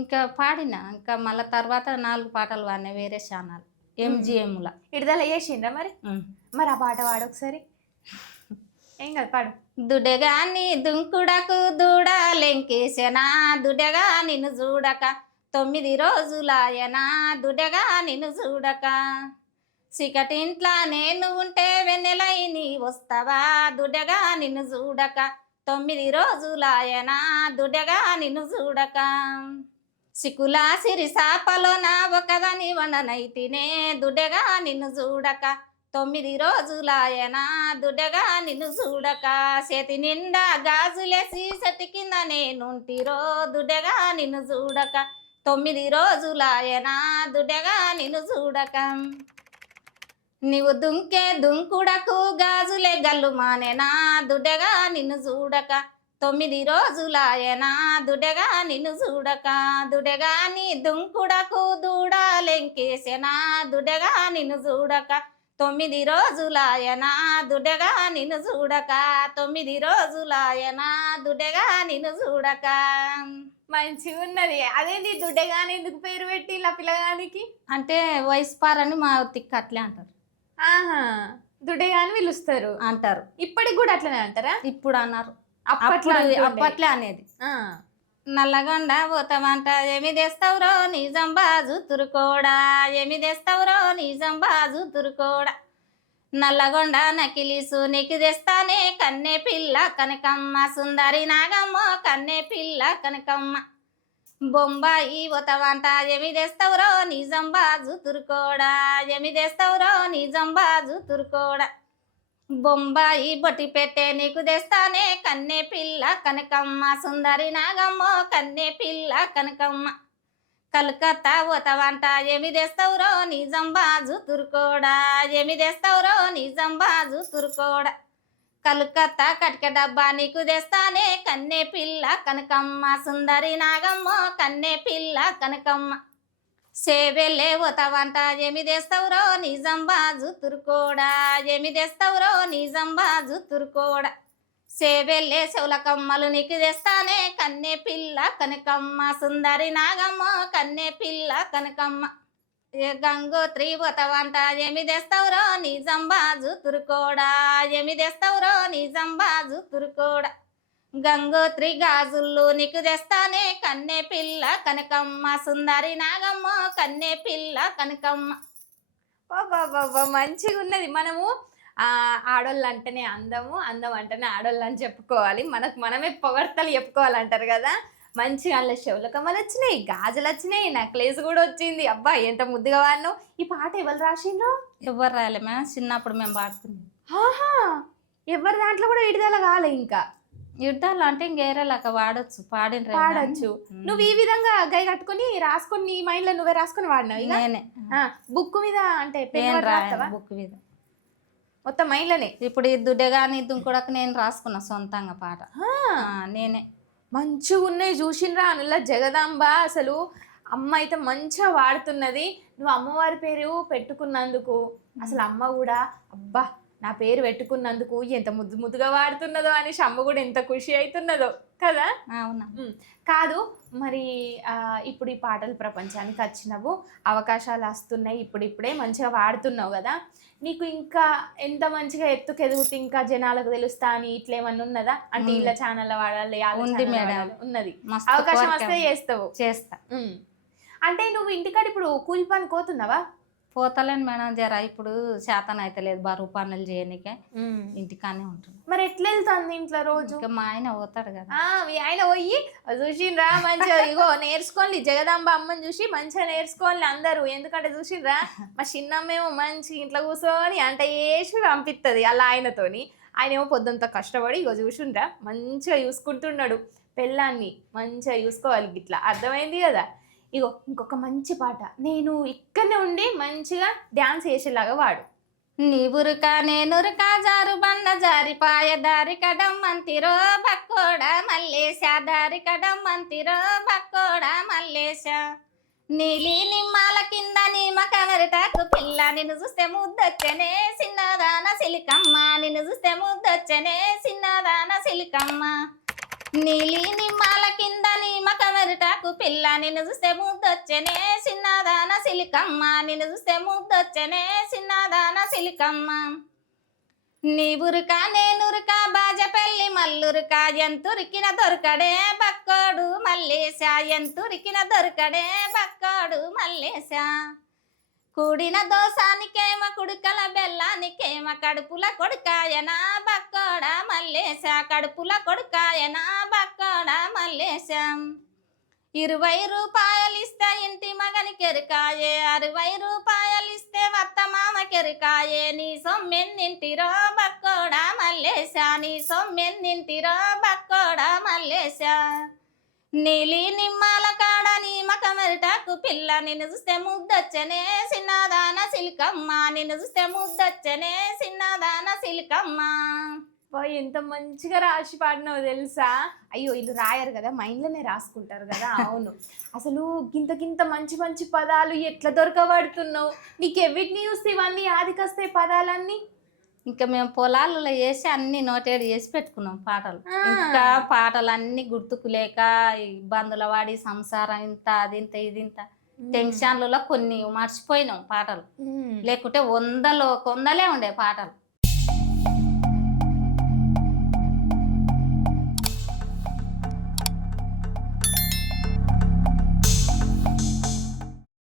ఇంకా పాడిన ఇంకా మళ్ళీ తర్వాత 4 పాటలు పాడినా వేరే ఛానల్ ఎంజిఎంల. విడుదల చేసిండ్రా మరి? మరి ఆ పాట పాడు ఒకసారి. ఏం కాదు పాడు. దుడెగాని దుంకుడకు దూడలెంకేసెనా దుడెగా నిన్ను చూడక 9 రోజులాయనా దుడెగా నిన్ను చూడక సికటింట్లా నేను ఉంటే వెన్నెలై నీ వస్తావా దుడెగా నిన్ను చూడక 9 రోజులాయనా దుడెగా నిన్ను చూడక సికులా సిరి సాపలోన ఒకదాని వండనైతినే దుడెగా నిన్ను చూడక 9 రోజులాయనా దుడెగా నిన్ను చూడక చేతి నిండా గాజులేసి చెట్టు కింద నేనుంటిరో దుడెగా నిన్ను చూడక 9 రోజులాయనా దుడెగా నిన్ను చూడక నీవు దుంకే దుంకుడకు గాజులే గల్లు మానేనా దుడెగా నిన్ను చూడక 9 రోజులాయనా దుడెగా నిన్ను చూడక దుడెగా నీ దుంకుడకు దూడలెంకేసెనా దుడెగా నిన్ను చూడక 9 రోజులాయనా దుడెగా నిన్ను చూడక 9 రోజులాయనా దుడెగా నిన్ను చూడక. మంచిగా ఉన్నది. అదేంటి దుడ్డగాని ఎందుకు పేరు పెట్టి ఇలా పిల్లగానికి? అంటే వయసు పారని మా తిక్క అట్లే అంటారు. ఆహా, దుడ్డగాని పిలుస్తారు అంటారు. ఇప్పటికి కూడా అట్లనే అంటారా? ఇప్పుడు అన్నారు, అప్పట్లో అప్పట్లే అనేది. నల్లగొండ పోతామంట ఏమి తెస్తావురో నిజం బాజు తురుకోడా ఏమి తెస్తావురో నిజం బాజు తురుకోడా నల్లగొండ నకిలీసు నీకు తెస్తానే కన్నె పిల్ల కనకమ్మ సుందరి నాగమ్మ కన్నె పిల్ల కనకమ్మ బొంబాయి పోతావంట ఏమి తెస్తావురో నిజం బాజు తురుకోడా ఏమి తెస్తావురో నిజం బాజు తురుకోడా బొంబాయి బొట్టి పెట్టే నీకు తెస్తానే కన్నె పిల్ల కనకమ్మ సుందరి నాగమ్మ కన్నె పిల్ల కనకమ్మ కలకత్తా పోతావంట ఏమి తెస్తావురో నిజం బాజు తురుకోడా ఏమి తెస్తావురో నిజం బాజు తురుకోడా కలకత్తా కటిక డబ్బా నీకు తెస్తానే కన్నె పిల్ల కనకమ్మ సుందరి నాగమ్మ కన్నె పిల్ల కనకమ్మ సేవెళ్ళే పోతావంట ఏమి తెస్తావురో నిజం బాజు తురుకోడా ఏమి తెస్తావురో నిజం బాజు తురుకోడా సేవెళ్ళే చెవుల కమ్మలు నీకు తెస్తానే కన్నె పిల్ల కనకమ్మ సుందరి నాగమ్మ కన్నె పిల్ల కనకమ్మ గంగోత్రి పోతావంట ఏమి తెస్తావురో నిజం బాజు తురుకోడా ఏమి తెస్తావురో నిజం బాజు తురుకోడా గంగోత్రి గాజుల్లో నీకు తెస్తానే కన్నె పిల్ల కనకమ్మ సుందరి నాగమ్మ కన్నె పిల్ల కనకమ్మ. బాబా మంచిగా ఉన్నది. మనము ఆడోళ్ళు అంటేనే అందము, అందం అంటేనే ఆడోళ్ళు అని చెప్పుకోవాలి. మనకు మనమే పొగడ్తలు చెప్పుకోవాలంటారు కదా. మంచిగా అందులో చెవుల కమ్మలు వచ్చినాయి, గాజులు వచ్చినాయి, నెక్లెస్ కూడా వచ్చింది. అబ్బా ఎంత ముద్దుగా వాడినావు. ఈ పాట ఎవరు రాసిండ్రు? ఎవరు రాయలే, మేము చిన్నప్పుడు మేము పాడుకున్నాం. ఆహా, ఎవరి దాంట్లో కూడా విడుదల కాలే ఇంకా. యుద్ధాలు అంటే ఇంకేరేలాక వాడచ్చు, పాడచ్చు. నువ్వు ఈ విధంగా గై కట్టుకొని రాసుకొని నీ మైండ్ లో నువ్వే రాసుకొని వాడినావు? నేనే బుక్ మీద అంటే బుక్ మీద మొత్తం మైండ్ లోనే. ఇప్పుడు ఈ దుడ్డగాని కూడా నేను రాసుకున్నా సొంతంగా పాట నేనే. మంచిగా ఉన్నాయి చూసిండ్రా అనుల్లా జగదాంబ. అసలు అమ్మ అయితే మంచిగా వాడుతున్నది. నువ్వు అమ్మవారి పేరు పెట్టుకున్నందుకు అసలు అమ్మ కూడా అబ్బా నా పేరు పెట్టుకున్నందుకు ఎంత ముద్దు ముద్దుగా వాడుతున్నదో అనేసి అమ్మ కూడా ఎంత ఖుషి అవుతున్నదో కదా. అవునా? కాదు మరి ఇప్పుడు ఈ పాటలు ప్రపంచానికి వచ్చినవు, అవకాశాలు వస్తున్నాయి, ఇప్పుడిప్పుడే మంచిగా వాడుతున్నావు కదా. నీకు ఇంకా ఎంత మంచిగా ఎత్తుకెదుగుతూ ఇంకా జనాలకు తెలుస్తా అని ఇట్లా ఏమన్నా ఉన్నదా? అంటే ఇలా ఛానల్ వాడాలి ఉన్నది, అవకాశం వస్తే చేస్తా. అంటే నువ్వు ఇంటికాడ ఇప్పుడు కూలి పని పోతున్నావా? పోతలేను మేడం, జర ఇప్పుడు శాతం అయితే లేదు, బరువు పనులు చేయనికే ఇంటికానే ఉంటుంది. మరి ఎట్లా వెళ్తాను ఇంట్లో రోజు? మా ఆయన పోతాడు కదా. మీ ఆయన పోయి చూసిండ్రా మంచిగా ఇగో నేర్చుకోవాలి, జగదాంబ అమ్మని చూసి మంచిగా నేర్చుకోవాలి అందరూ. ఎందుకంటే చూసిండ్రా మా చిన్నమ్మేమో మంచి ఇంట్లో కూర్చొని అంట వేసి పంపిస్తుంది అలా ఆయనతోని. ఆయన ఏమో పొద్దుంతా కష్టపడి ఇగో చూసిండ్రా మంచిగా చూసుకుంటున్నాడు పెళ్ళాన్ని. మంచిగా చూసుకోవాలి గిట్లా, అర్థమైంది కదా. ఇగో ఇంకొక మంచి పాట నేను ఇక్కడనే ఉండి మంచిగా డ్యాన్స్ చేసేలాగా వాడు. నీవురుక నేనురుక జారు బండ జారిపాయ దారి కడమ్మంతిరో బక్కోడ మల్లేశ దారి కడమ్మంతిరో బక్కోడ మల్లేశ నీలి నిమ్మాల కింద నీమ కమరిటాకు పిల్ల నిన్ను చూస్తే ముద్దొచ్చనే చిన్నదాన సిలికమ్మ నిన్ను చూస్తే ముద్దొచ్చనే చిన్నదాన సిలికమ్మ నీలి నిమ్మాల కింద నిమ్మకమెరుటాకు పిల్ల నిన్ను చూస్తే ముద్దొచ్చనే చిన్నదాన సిలికమ్మ నిన్ను చూస్తే ముద్దొచ్చనే చిన్నదాన సిలికమ్మ నీ బురుక నేనురుక బాజపల్లి మల్లురుక ఎంతురికిన దొరకడే బక్కోడు మల్లేశా ఎంతురికిన దొరకడే బక్కోడు మల్లేశా కూడిన దోసానికేమ కుడుకల బెల్లానికేమ కడుపుల కొడుకాయనా బక్కోడ మల్లేశ కడుపుల కొడుకాయనా బక్కోడ మల్లేశ 20 రూపాయలిస్తే ఇంటి మగనికెరుకాయే 60 రూపాయలిస్తే వత్త మామకెరుకాయే నీ సొమ్మెన్నింటిరో బక్కోడ మల్లేశ నీ సొమ్మెన్నింటిరో బక్కోడ మల్లేశ నీలి నిమ్మాల కాడ నిమ్మకమెరుటాకు పిల్ల నిన్ను చూస్తే ముద్దొచ్చనే చిన్నదాన సిలికమ్మ నిన్ను చూస్తే ముద్దొచ్చనే చిన్నదాన సిలికమ్మ ఎంత మంచిగా రాసి పాడినావు తెలుసా. అయ్యో వీళ్ళు రాయరు కదా, మైండ్లోనే రాసుకుంటారు కదా. అవును, అసలు గింత గింత మంచి మంచి పదాలు ఎట్లా దొరకబడుతున్నావు? నీకు ఎవిటిని చూస్తే ఇవన్నీ ఆదికొస్తాయి పదాలన్నీ? ఇంకా మేము పొలాలలో వేసి అన్ని నోటేడు చేసి పెట్టుకున్నాం పాటలు. ఇంకా పాటలు అన్ని గుర్తుకు లేక ఇబ్బందుల వాడి సంసారం ఇంత అదింత ఇదింత టెన్షన్లలో కొన్ని మర్చిపోయినాం పాటలు. లేకుంటే వందలే ఉండే పాటలు.